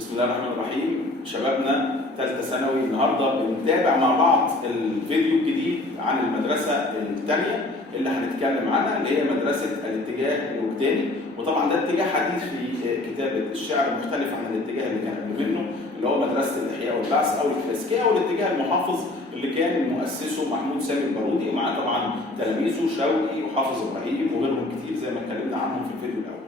بسم الله الرحمن الرحيم. شبابنا ثالثه ثانوي النهارده بنتابع مع بعض الفيديو الجديد عن المدرسه الثانيه اللي هنتكلم عنها، اللي هي مدرسه الاتجاه الوجداني. وطبعا ده اتجاه حديث في كتابه الشعر، مختلف عن الاتجاه اللي كان قبل منه اللي هو مدرسه الاحياء والبعث او الكلاسيكيه، والاتجاه المحافظ اللي كان مؤسسه محمود سامي البارودي، ومعاه طبعا تلاميذه شوقي وحافظ ابراهيم وغيرهم كتير زي ما اتكلمنا عنهم في الفيديو الاول.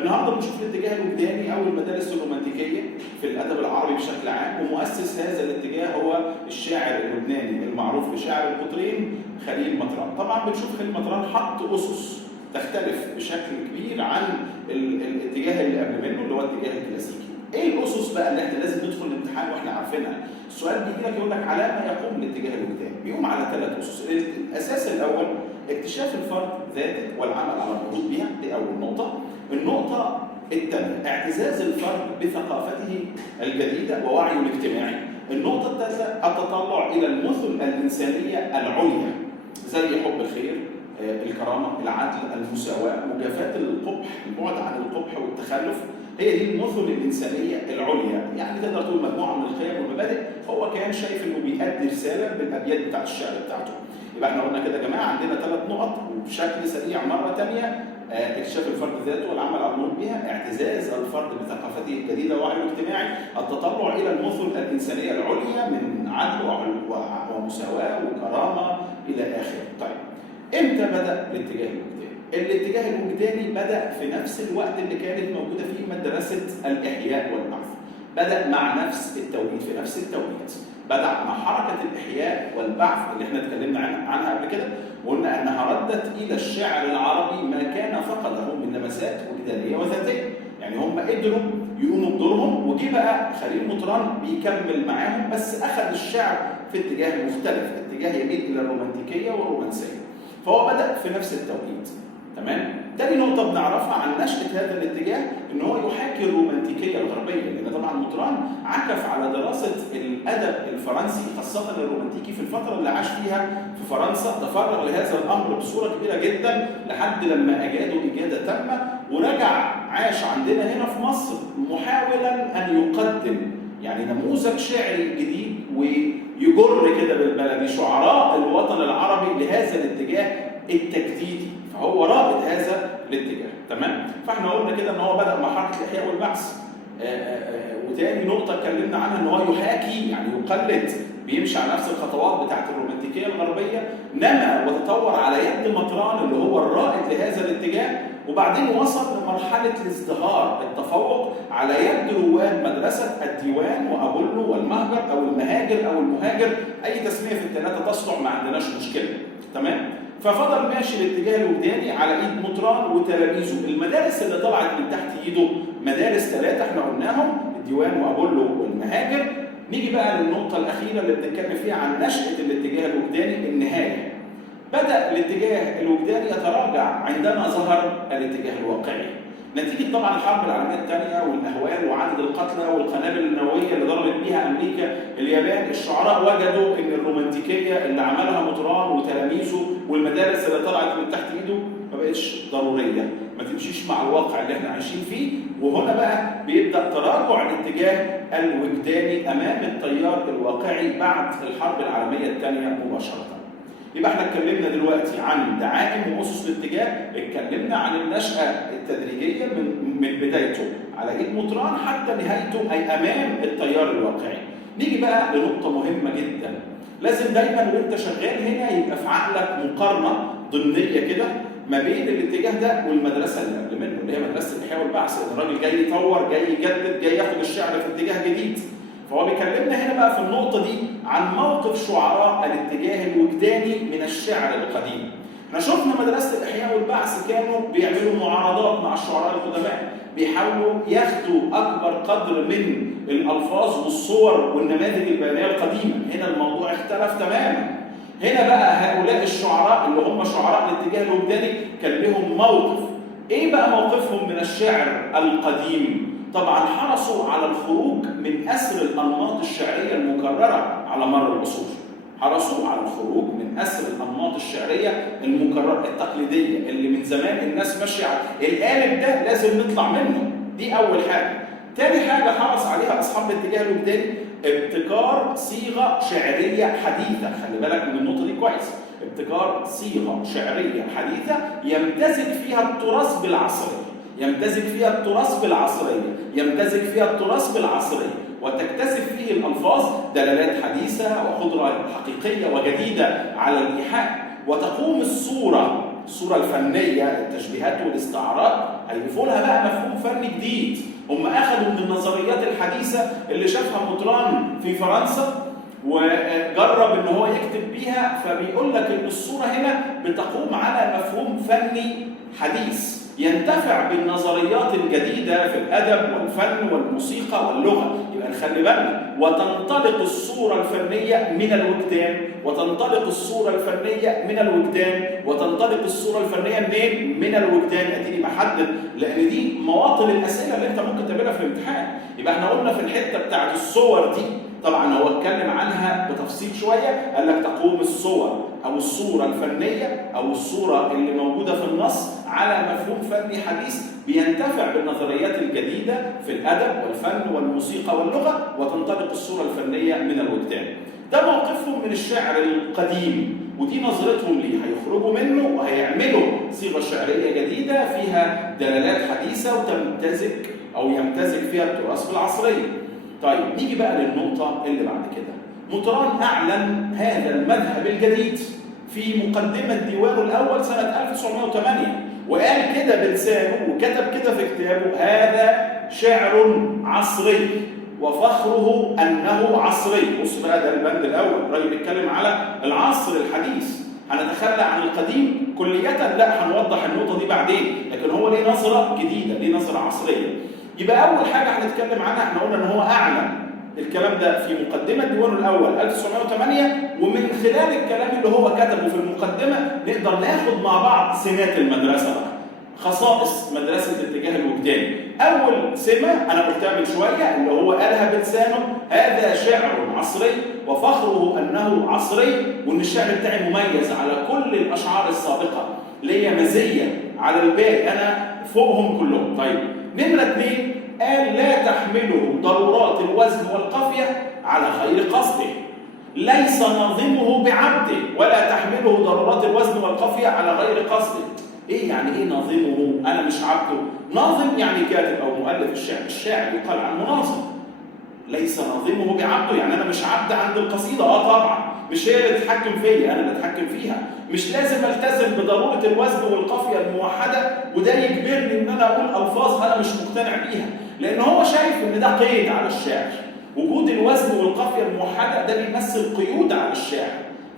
النهارده بنشوف الاتجاه الوجداني او المدارس الرومانتيكيه في الادب العربي بشكل عام، ومؤسس هذا الاتجاه هو الشاعر اللبناني المعروف بشاعر القطرين خليل مطران. طبعا بنشوف خليل مطران حط اسس تختلف بشكل كبير عن الاتجاه اللي قبل منه اللي هو الاتجاه الكلاسيكي. ايه الاسس بقى اللي احنا لازم ندخل الامتحان واحنا عارفينها؟ السؤال بيجي لك يقول لك على ما يقوم الاتجاه الوجداني، بيقوم على ثلاث اسس. الاساس الاول اكتشاف الفرد ذاته والعمل على النهوض بها، دي اول نقطه. النقطه الثانيه اعتزاز الفرد بثقافته الجديده ووعيه الاجتماعي. النقطه الثالثه التطلع الى المثل الانسانيه العليا زي حب الخير، الكرامه، العدل، المساواه، مكافاه القبح، البعد عن القبح والتخلف. هي دي المثل الانسانيه العليا، يعني تقدر تقول مجموعه من القيم والمبادئ. هو كان شايف انه بيأدي رساله بالابيات بتاع الشعر بتاعته. يبقى احنا قلنا كده يا جماعه عندنا ثلاث نقط، وبشكل سريع مره ثانيه: اكتشاف الفرد ذاته والعمل على النهوض بها، اعتزاز الفرد بثقافته الجديده ووعيه الاجتماعي، التطلع الى المثل الانسانيه العليا من عدل ومساواه وكرامه الى اخره. طيب امتى بدا الاتجاه الوجداني؟ الاتجاه الوجداني بدا في نفس الوقت اللي كانت موجوده فيه مدرسه الاحياء والبعث. بدا مع نفس التوقيت، في نفس التوقيت بدا مع حركه الاحياء والبعث اللي احنا اتكلمنا عنها قبل كده، وقلنا انها ردت الى الشعر العربي ما كان فقده من لمسات وجدانيه وذاتيه. يعني هم قدروا يقوموا بدورهم، وجي بقى خليل مطران بيكمل معاهم، بس اخذ الشعر في اتجاه مختلف، اتجاه يميل الى الرومانتيكيه والرومانسيه. فهو بدا في نفس التوقيت. تمام؟ تاني نقطة بنعرفها عن نشأة هذا الاتجاه إن هو يحاكي الرومانتيكية الغربية، لأن طبعا مطران عكف على دراسة الأدب الفرنسي خاصة الرومانتيكي في الفترة اللي عاش فيها في فرنسا، تفرغ لهذا الأمر بصورة كبيرة جدا لحد لما أجاده إجادة تامة، ورجع عاش عندنا هنا في مصر محاولا أن يقدم يعني نموذج شعري جديد ويجر كده بالبلدي شعراء الوطن العربي لهذا الاتجاه التجديدي. فهو رابط هذا الاتجاه. تمام؟ فاحنا قلنا كده ان هو بدا مع حركه الاحياء والبعث. وتاني نقطه اتكلمنا عنها ان هو يحاكي، يعني يقلد، بيمشي على نفس الخطوات بتاعت الرومانتيكيه الغربيه، نما وتطور على يد مطران اللي هو الرائد لهذا الاتجاه، وبعدين وصل لمرحله الازدهار، التفوق على يد رواد مدرسه الديوان وابولو والمهجر او المهاجر او المهاجر، اي تسميه في الثلاثه تصلح، ما عندناش مشكله. تمام؟ ففضل ماشي الاتجاه الوجداني على ايد مطران وتلاميذه. المدارس اللي طلعت من تحت ايده مدارس ثلاثه احنا قلناهم: الديوان وابولو والمهاجر. نيجي بقى للنقطه الاخيره اللي بنتكلم فيها عن نشاه الاتجاه الوجداني، النهايه. بدا الاتجاه الوجداني يتراجع عندما ظهر الاتجاه الواقعي، نتيجه طبعا الحرب العالميه الثانيه والاهوال وعدد القتلى والقنابل النوويه اللي ضربت بيها امريكا اليابان. الشعراء وجدوا ان الرومانتيكيه اللي عملها مطران وتلاميذه والمدارس اللي طلعت من تحت ايده ما بقتش ضروريه، ما تمشيش مع الواقع اللي احنا عايشين فيه. وهنا بقى بيبدا تراجع الاتجاه الوجداني امام التيار الواقعي بعد الحرب العالميه الثانيه مباشره. يبقى احنا اتكلمنا دلوقتي عن دعائم واسس الاتجاه، اتكلمنا عن النشأة التدريجية من بدايته على ايد مطران حتى نهايته اي امام التيار الواقعي. نيجي بقى لنقطة مهمة جدا، لازم دايما وانت شغال هنا يبقى في عقلك مقارنة ضمنية كده ما بين الاتجاه ده والمدرسة اللي قبل منه اللي هي مدرسة الإحياء والبعث. الراجل جاي يطور، جاي يجدد، جاي ياخد الشعر في اتجاه جديد. فهو بيكلمنا هنا بقى في النقطة دي عن موقف شعراء الاتجاه الوجداني من الشعر القديم. احنا شفنا مدرسة الإحياء والبعث كانوا بيعملوا معارضات مع الشعراء القدماء، بيحاولوا ياخدوا أكبر قدر من الألفاظ والصور والنماذج البيانية القديمة. هنا الموضوع اختلف تماما. هنا بقى هؤلاء الشعراء اللي هم شعراء الاتجاه الوجداني كان لهم موقف. ايه بقى موقفهم من الشعر القديم؟ طبعا حرصوا على الخروج من أسر الأنماط الشعرية المكررة على مر العصور. حرصوا على الخروج من أسر الأنماط الشعرية المكررة التقليدية اللي من زمان الناس ماشية على القالب ده، لازم نطلع منه. دي أول حاجة. تاني حاجة حرص عليها أصحاب الاتجاه الوجداني ابتكار صيغة شعرية حديثة. خلي بالك من النقطة دي كويس. ابتكار صيغة شعرية حديثة يمتزج فيها التراث بالعصرية. يمتزج فيها التراث بالعصرية. يمتزج فيها التراث بالعصرية وتكتسب فيه الألفاظ دلالات حديثة وقدرة حقيقية وجديدة على الإيحاء. وتقوم الصورة الفنية، التشبيهات والاستعارات هيضيفوا لها بقى مفهوم فني جديد. هم أخذوا من النظريات الحديثة اللي شافها موتران في فرنسا وجرب ان هو يكتب بيها، فبيقول لك ان الصورة هنا بتقوم على مفهوم فني حديث ينتفع بالنظريات الجديدة في الأدب والفن والموسيقى واللغة. يبقى نخلي بالنا. وتنطلق الصورة الفنية من الوجدان. وتنطلق الصورة الفنية من الوجدان. وتنطلق الصورة الفنية منين؟ من الوجدان. اديني بحدد، لأن دي مواطن الأسئلة اللي أنت ممكن تقابلها في الامتحان. يبقى احنا قلنا في الحتة بتاعت الصور دي، طبعا هو اتكلم عنها بتفصيل شوية، قال لك تقوم الصور أو الصورة الفنية أو الصورة اللي موجودة في النص على مفهوم فني حديث بينتفع بالنظريات الجديدة في الأدب والفن والموسيقى واللغة. وتنطلق الصورة الفنية من الوجدان. ده موقفهم من الشعر القديم، ودي نظرتهم ليه. هيخرجوا منه وهيعملوا صيغة شعرية جديدة فيها دلالات حديثة وتمتزج أو يمتزج فيها التراث بالعصرية. طيب نيجي بقى للنقطة اللي بعد كده. موتران أعلن هذا المذهب الجديد في مقدمة ديوانه الأول سنة 1908، وقال كده بلسانه وكتب كده في كتابه: هذا شعر عصري وفخره أنه عصري. بص بقى، ده البند الأول، الراجل بيتكلم على العصر الحديث. هنتخلى عن القديم كلية؟ لا، هنوضح النقطة دي بعدين، لكن هو ليه نظرة جديدة، ليه نظرة عصرية. يبقى أول حاجة هنتكلم عنها، احنا قلنا إن هو أعلن الكلام ده في مقدمة ديوانه الأول 1908، ومن خلال الكلام اللي هو كتبه في المقدمة نقدر ناخد مع بعض سمات المدرسة بقى، خصائص مدرسة الاتجاه الوجداني. أول سمة أنا قلتها من شوية اللي هو قالها بلسانه: هذا شعر عصري وفخره أنه عصري، وإن الشعر بتاعي مميز على كل الأشعار السابقة، ليا مزية على الباقي، أنا فوقهم كلهم. طيب نمرة 2، قال: لا تحمله ضرورات الوزن والقافية على غير قصده، ليس ناظمه بعبده. ولا تحمله ضرورات الوزن والقافية على غير قصده. ايه يعني ايه ناظمه؟ انا مش عبده. ناظم يعني كاتب او مؤلف الشعر، الشاعر يقال عنه ناظم. ليس ناظمه بعبده يعني انا مش عبد عند القصيده. طبعا مش هي اللي تتحكم فيا، انا اللي اتحكم فيها. مش لازم التزم بضروره الوزن والقافيه الموحده وده يجبرني ان انا اقول الفاظ انا مش مقتنع بيها، لان هو شايف ان ده قيد على الشعر. وجود الوزن والقافيه الموحده ده بيمثل قيود على الشعر،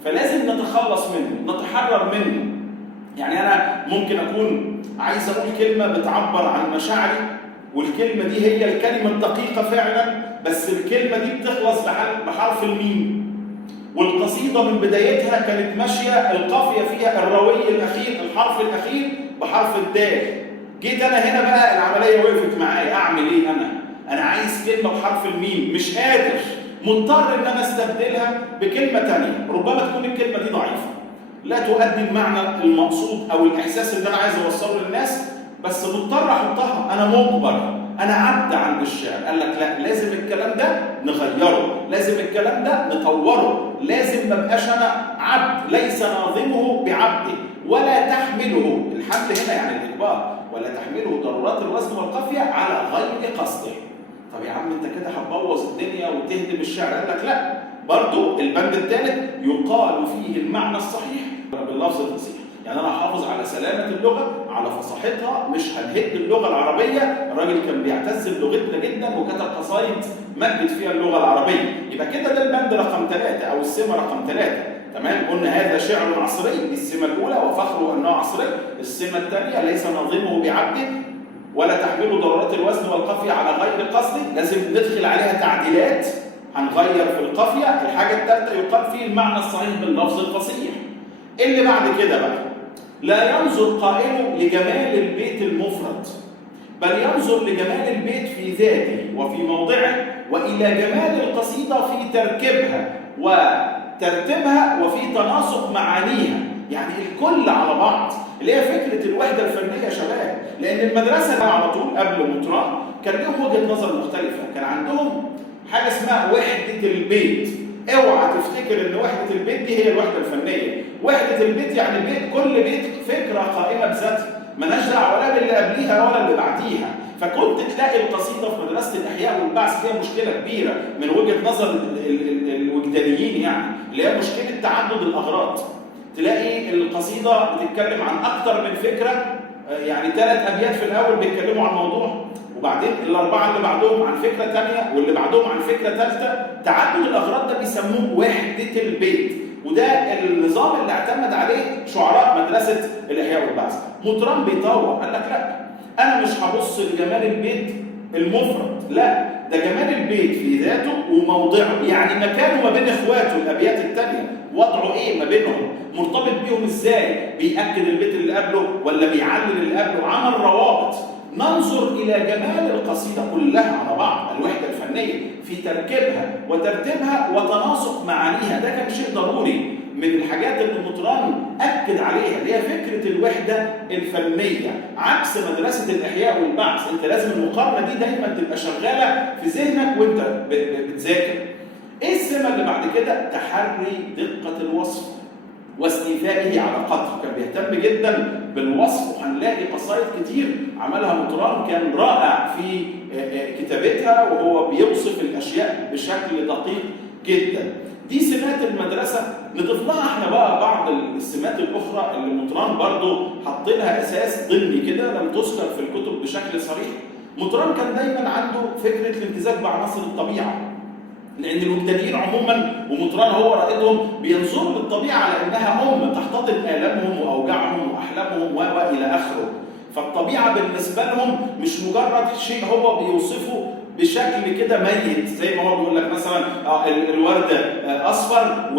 فلازم نتخلص منه، نتحرر منه. يعني أنا ممكن أكون عايز أقول كلمة بتعبر عن مشاعري، والكلمة دي هي الكلمة الدقيقة فعلا، بس الكلمة دي بتخلص بحرف الميم، والقصيدة من بدايتها كانت ماشية القافية فيها الروي الأخير، الحرف الأخير بحرف الدال. جيت أنا هنا بقى العملية وقفت معايا، أعمل إيه؟ أنا عايز كلمة بحرف الميم، مش قادر، مضطر إن أنا استبدلها بكلمة تانية، ربما تكون الكلمة دي ضعيفة، لا تؤدي المعنى المقصود او الاحساس اللي انا عايز اوصله للناس، بس مضطر احطها، انا مجبر، انا عبد عند الشعر. قال لك لا، لازم الكلام ده نغيره، لازم الكلام ده نطوره، لازم ما ابقاش انا عبد. ليس ناظمه بعبده ولا تحمله، الحمل هنا يعني الاجبار، ولا تحمله ضرورات الوزن والقافيه على غير قصده. طب يا عم انت كده هتبوظ الدنيا وتهدم الشعر. قال لك لا، برضو البند الثالث يقال فيه المعنى الصحيح باللفظ الفصيح. يعني انا احافظ على سلامه اللغه، على فصاحتها، مش هنهد اللغه العربيه. الراجل كان بيعتز بلغتنا جدا وكتب قصايد مجد فيها اللغه العربيه. يبقى كده ده البند رقم 3 او السمه رقم 3. تمام؟ قلنا هذا شعر عصري، دي السمه الاولى، وفخره انه عصري. السمه الثانيه: ليس ناظمه بعبده ولا تحمله ضرورات الوزن والقافيه على غير قصده، لازم ندخل عليها تعديلات، هنغير في القافيه. الحاجه الثالثه يقال فيه المعنى الصحيح باللفظ الفصيح. اللي بعد كده بقى: لا ينظر قائله لجمال البيت المفرد، بل ينظر لجمال البيت في ذاته وفي موضعه، وإلى جمال القصيدة في تركيبها وترتيبها وفي تناسق معانيها. يعني الكل على بعض، اللي هي فكرة الوحدة الفنية يا شباب. لأن المدرسة على طول قبل مطران كان لهم وجهة نظر مختلفة، كان عندهم حاجة اسمها وحدة البيت. اوعى تفتكر ان وحدة البيت دي هي الوحدة الفنية. وحدة البيت يعني البيت، كل بيت فكرة قائمة بذاتها، مالهاش دعوة ولا باللي قبليها ولا اللي بعديها. فكنت تلاقي القصيدة في مدرسة الإحياء والبعث فيها مشكلة كبيرة من وجهة نظر الوجدانيين، يعني اللي هي مشكلة تعدد الأغراض. تلاقي القصيدة بتتكلم عن أكتر من فكرة، يعني 3 أبيات في الأول بيتكلموا عن موضوع، وبعدين ال4 اللي بعدهم عن فكرة تانية، واللي بعدهم عن فكرة ثالثة. تعدد الأغراض ده بيسموه وحدة البيت، وده النظام اللي اعتمد عليه شعراء مدرسة الإحياء والبعث. مطران بيطور، قال لك لا، أنا مش هبص لجمال البيت المفرد، لا، ده جمال البيت في ذاته وموضعه، يعني مكانه ما بين إخواته الأبيات التانية، وضعه إيه ما بينهم، مرتبط بيهم إزاي، بيأكد البيت اللي قبله ولا بيعلل اللي قبله، عمل روابط. ننظر إلى جمال القصيدة كلها على بعض، الوحدة الفنية في تركيبها وترتيبها وتناسق معانيها. ده كان شيء ضروري من الحاجات اللي مطران أكد عليها، اللي هي فكرة الوحدة الفنية، عكس مدرسة الإحياء والبعث. أنت لازم المقارنة دي دايما تبقى شغالة في ذهنك وأنت بتذاكر. إيه السمة اللي بعد كده؟ تحري دقة الوصف واستيفائه على قدر. كان بيهتم جدا بالوصف، وهنلاقي قصائد كتير عملها مطران كان رائع في كتابتها، وهو بيوصف الاشياء بشكل دقيق جدا. دي سمات المدرسه. نضيف لها احنا بقى بعض السمات الاخرى اللي مطران برضو حط لها اساس ضمني كده لم تذكر في الكتب بشكل صريح. مطران كان دايما عنده فكره الامتزاج بعناصر الطبيعه، لأن الوجدانيين عموما ومطران هو رائدهم بينظروا للطبيعة على إنها تحتضن آلامهم وأوجاعهم وأحلامهم وإلى آخره. فالطبيعة بالنسبة لهم مش مجرد شيء هو بيوصفه بشكل كده ميت، زي ما هو بيقول لك مثلا الورد اصفر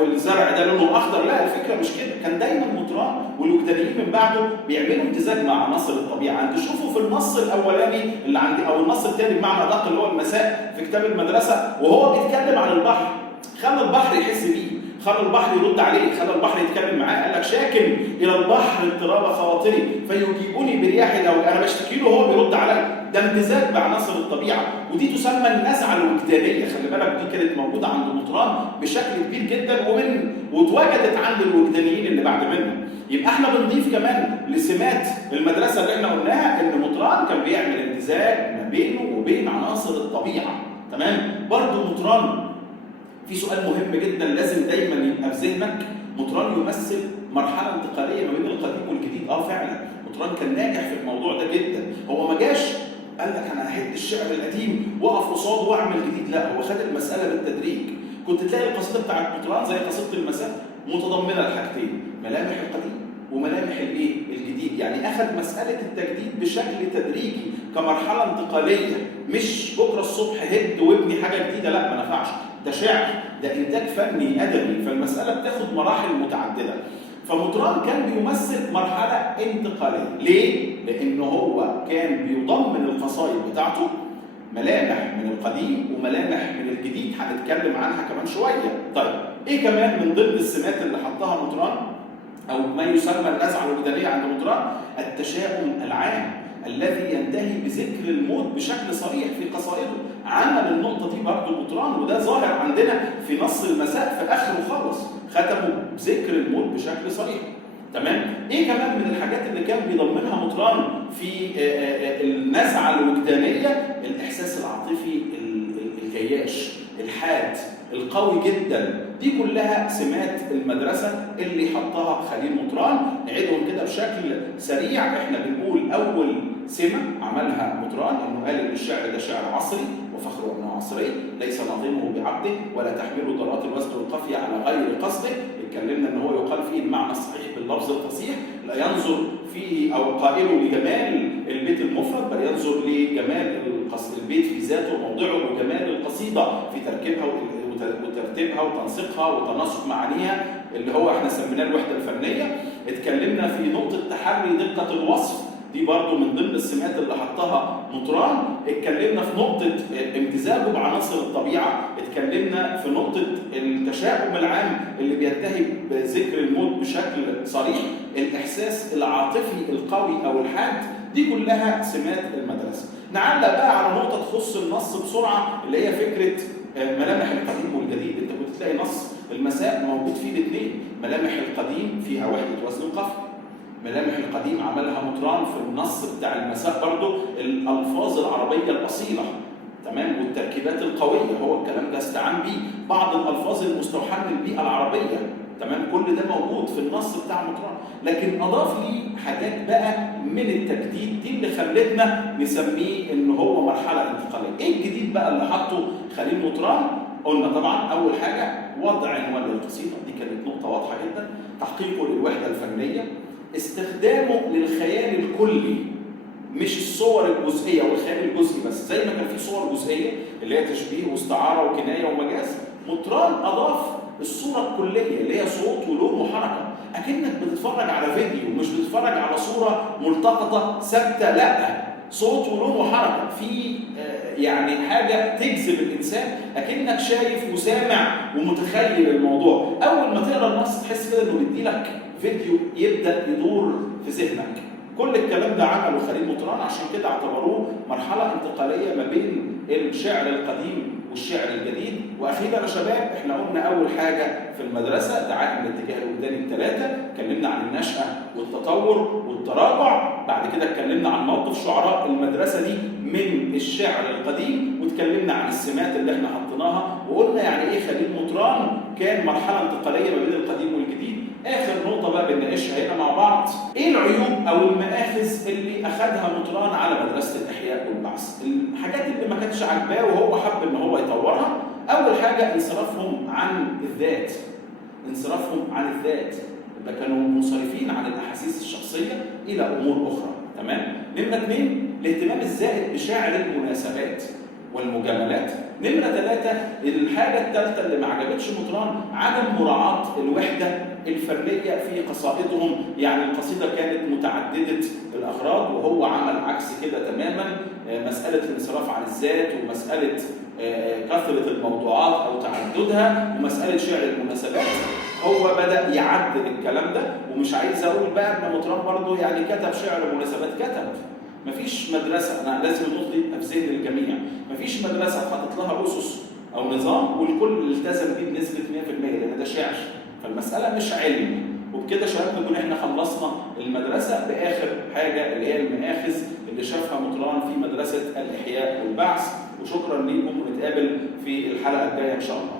والزرع ده لونه اخضر. لا، الفكره مش كده. كان دايما مطران والوجدانيين من بعده بيعملوا امتزاج مع عناصر الطبيعه. انت شوفوا في النص الاولاني اللي عندي او النص الثاني بمعنى ادق اللي هو المساء في كتاب المدرسه، وهو بيتكلم عن البحر، خلى البحر يحس بيه، خلى البحر يرد عليه، خلى البحر يتكلم معاه. قال لك شاكن الى البحر اضطراب خواطري فيجيبني برياح الاوج. انا بشتكي له وهو بيرد عليا. ده امتزاج بعناصر الطبيعه، ودي تسمى النزعه الوجدانيه. خلي بالك دي كانت موجوده عند مطران بشكل كبير جدا، واتوجدت عند الوجدانيين اللي بعد منه. يبقى احنا بنضيف كمان لسمات المدرسه اللي احنا قلناها ان مطران كان بيعمل امتزاج ما بينه وبين عناصر الطبيعه. تمام؟ برضه مطران في سؤال مهم جدا لازم دايما يبقى في ذهنك. مطران يمثل مرحله انتقاليه ما بين القديم والجديد. فعلا مطران كان ناجح في الموضوع ده جدا. هو ما جاش قال لك انا ههد الشعر القديم واقف قصاده واعمل جديد، لا، هو خد المساله بالتدريج. كنت تلاقي القصيده بتاعت مطران زي قصيده المساء متضمنه الحاجتين، ملامح القديم وملامح الجديد. يعني اخذ مساله التجديد بشكل تدريجي كمرحله انتقاليه، مش بكره الصبح هد وابني حاجه جديده، لا، ما نفعش. ده شعر، ده انتاج فني ادبي، فالمساله بتاخد مراحل متعدده. فمطران كان بيمثل مرحله انتقاليه. ليه؟ لانه هو كان بيضمن القصائد بتاعته ملامح من القديم وملامح من الجديد، هنتكلم عنها كمان شويه. طيب ايه كمان من ضمن السمات اللي حطها مطران او ما يسمى النزعه الوجدانيه عند مطران؟ التشاؤم العام الذي ينتهي بذكر الموت بشكل صريح في قصائده. عمل النقطه دي برضه مطران، وده ظاهر عندنا في نص المساء في اخره خالص، ختموا بذكر الموت بشكل صريح. تمام؟ ايه كمان من الحاجات اللي كان بيضمنها مطران في النزعه الوجدانيه؟ الاحساس العاطفي الجياش الحاد القوي جدا. دي كلها سمات المدرسه اللي حطها خليل مطران. نعيدهم كده بشكل سريع. احنا بنقول اول سمه عملها مطران انه قال ان الشعر ده شعر عصري وفخر انه عصري، ليس ناظمه بعبده ولا تحمله ضرات الوزن والقافيه على غير قصده. اتكلمنا ان هو يقال فيه المعنى الصحيح باللفظ الفصيح، لا ينظر فيه او قائله لجمال البيت المفرد، بل ينظر لجمال البيت في ذاته وموضعه، وجمال القصيده في تركيبها وترتيبها وتنسيقها وتناسق معانيها اللي هو احنا سميناه الوحده الفنيه. اتكلمنا في نقطه تحري دقه الوصف دي برضو من ضمن السمات اللي حطها مطران. اتكلمنا في نقطة امتزاجه بعناصر الطبيعة، اتكلمنا في نقطة التشاؤم العام اللي بينتهي بذكر الموت بشكل صريح، الإحساس العاطفي القوي أو الحاد، دي كلها سمات المدرسة. نعلق بقى على نقطة تخص النص بسرعة، اللي هي فكرة ملامح القديم والجديد. انت كنت تلاقي نص المساء موجود فيه الاثنين، ملامح القديم فيها وحدة وزن القافية، ملامح القديم عملها مطران في النص بتاع المساء برضه الألفاظ العربية الأصيلة، تمام، والتركيبات القوية، هو الكلام ده استعان بيه، بعض الألفاظ المستوحاة من البيئة العربية، تمام، كل ده موجود في النص بتاع مطران، لكن أضاف لي حاجات بقى من التجديد، دي اللي خلتنا نسميه إن هو مرحلة انتقالية. إيه الجديد بقى اللي حطه خليل مطران؟ قلنا طبعا أول حاجة وضع عنوان للقصيدة، دي كانت نقطة واضحة جدا، تحقيقه للوحدة الفنية، استخدامه للخيال الكلي مش الصور الجزئيه والخيال الجزئي بس، زي ما كان في صور جزئيه اللي هي تشبيه واستعاره وكنايه ومجاز، مطران اضاف الصوره الكليه اللي هي صوت ولون وحركه، اكنك بتتفرج على فيديو، مش بتتفرج على صوره ملتقطه ثابته، لا، صوت ولون وحركه، في يعني حاجه تجذب الانسان، اكنك شايف وسامع ومتخيل الموضوع. اول ما تقرا النص تحس كده انه بيديلك فيديو يبدا يدور في ذهنك. كل الكلام ده عمله خليل مطران، عشان كده اعتبروه مرحله انتقاليه ما بين الشعر القديم والشعر الجديد. واخيرا يا شباب، احنا قلنا اول حاجه في المدرسه دعائم الاتجاه الوجداني الثلاثه، اتكلمنا عن النشاه والتطور والتراجع، بعد كده اتكلمنا عن موقف شعراء المدرسه دي من الشعر القديم، واتكلمنا عن السمات اللي احنا حطيناها، وقلنا يعني ايه خليل مطران كان مرحله انتقاليه ما بين القديم والجديد. اخر نقطه بقى بنناقشها هنا مع بعض، ايه العيوب او المآخذ اللي اخذها مطران على مدرسه الاحياء والبعث، الحاجات اللي ما كانتش عاجباه وهو حب ان هو يطورها. اول حاجه انصرافهم عن الذات، انصرافهم عن الذات، يبقى كانوا منصرفين عن الاحاسيس الشخصيه الى امور اخرى، تمام. نمره 2 الاهتمام الزائد بشاعر المناسبات والمجاملات. نمره 3 الحاجه الثالثه اللي ما عجبتش مطران عدم مراعاه الوحده الفنيه في قصائدهم، يعني القصيده كانت متعدده الاغراض وهو عمل عكس كده تماما، مساله الانصراف عن الذات ومساله كثره الموضوعات او تعددها ومساله شعر المناسبات، هو بدا يعدل الكلام ده. ومش عايز اقول بقى ان مطران برضه يعني كتب شعر مناسبات، كتب، مفيش مدرسه، انا لازم النقطه دي تبقى في ذهن الجميع، مفيش مدرسه حاطط لها اسس او نظام والكل التزم بيه بنسبه 100%، لان ده شعر، فالمساله مش علم. وبكده شباب نكون احنا خلصنا المدرسه باخر حاجه اللي هي المآخذ اللي شافها مطران في مدرسه الاحياء والبعث. وشكرا ليكم، ونتقابل في الحلقه الجايه ان شاء الله.